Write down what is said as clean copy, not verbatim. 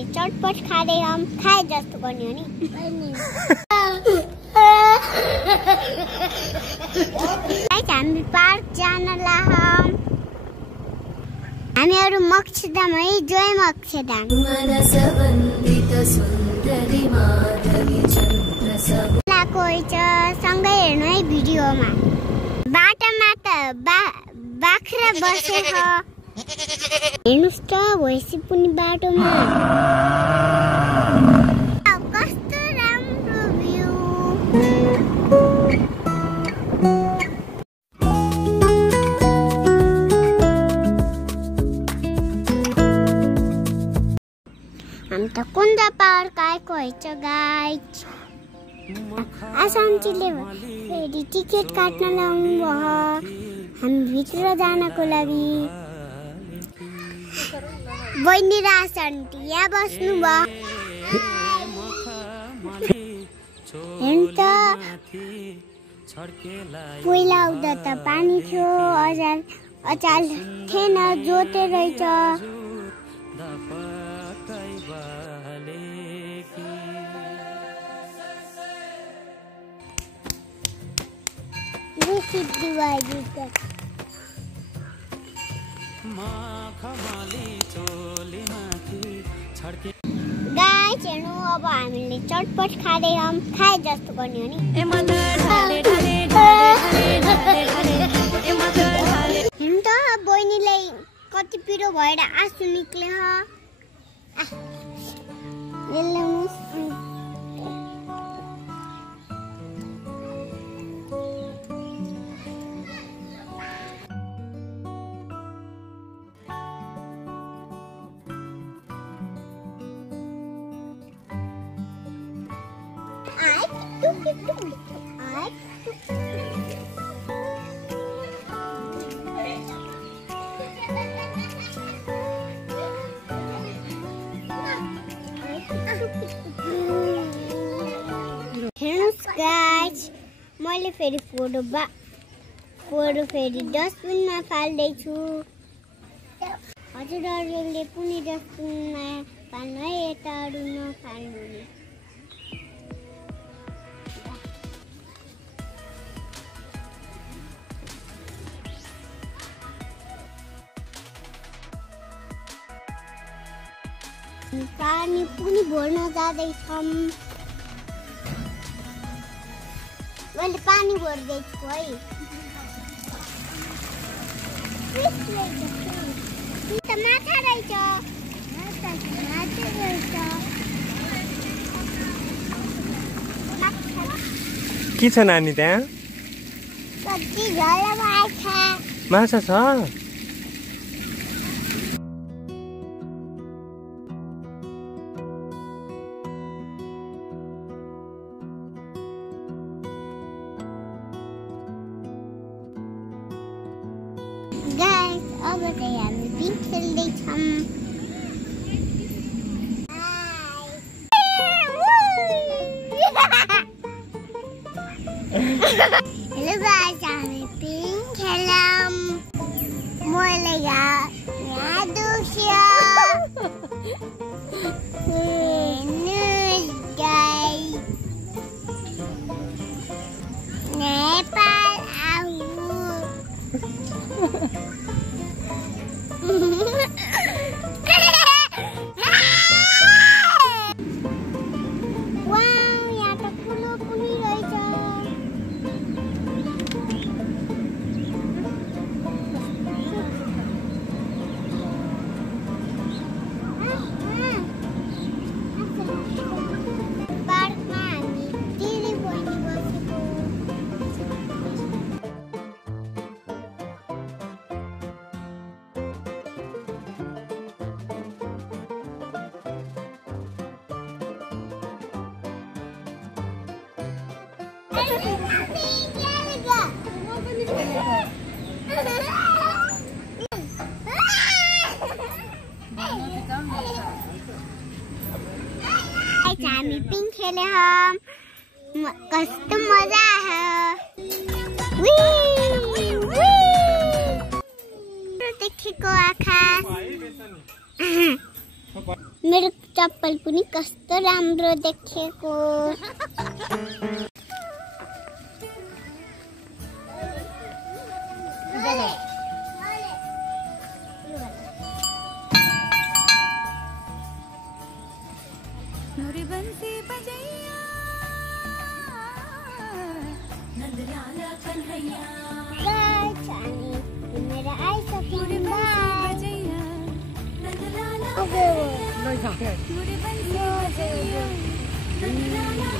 हामीले चटपट खाँदै हम खाए जस्तो गर्ने हो नि। हामी पार्क जान लाहम। हामीहरु मोक्षधाम है, जय मोक्षधाम। लाको छ सँगै हेर्नु है भिडियोमा। बाटामा त बाख्रा बसे छ। हेर्नुस् त भैँसी पनि बाटोमा। कस्तो राम्रो भ्यू। हामी त कुन्दा पार्क आएको हैछ गाइज। आसामजीले फेरि टिकट काट्न लाउनु भयो हामी भित्र जानको लागि। बहिनी र आन्टी यहाँ बस्नु भयो। हेर्नु त पहिला आउँदा त पानी थियो, अचाल थिएन, जोते रहेछ। गाइस हेर्नु अब हामीले चटपट खाँदै हम खाए जस्तो गर्ने हो नि। हेर्नु त बहिनीलाई कति पिरो भएर आँसु निक्ल्यो। हेर्नुस् गाइस मैले फेरि फोटो फेरि डस्टबिनमा फाल्दैछु। हजुरहरूले पनि डस्टबिनमा फाल्नु है, यताहरू नफाल्नु नि। पानी पनि भर्न जाँदैछौँ। मैले पानी भर्दैछु है। माछा रहेछ। के छ नानी त्यहाँ? कति झोल माछा। माछा छ? गाइस अब चाहिँ हामी पिङ खेल्दैछौँ। हेलो गाइस हामी पिङ खेलौँ। मैले यहाँ दुख्यो। नेपाल आऊ। यहाँ त ठुलो पनि रहेछ। पार्कमा हामी दिदी बहिनी बसेको। हामी पिङ खेले हम। कस्तो मजा आयो। देखेको आकाश। मेरो चप्पल पनि कस्तो राम्रो देखेको। मोरी बंसी बजैया नंदलाला कन्हैया मेरा आइसक्यो बजैया नंदलाला मोरी बंसी बजैया नंदलाला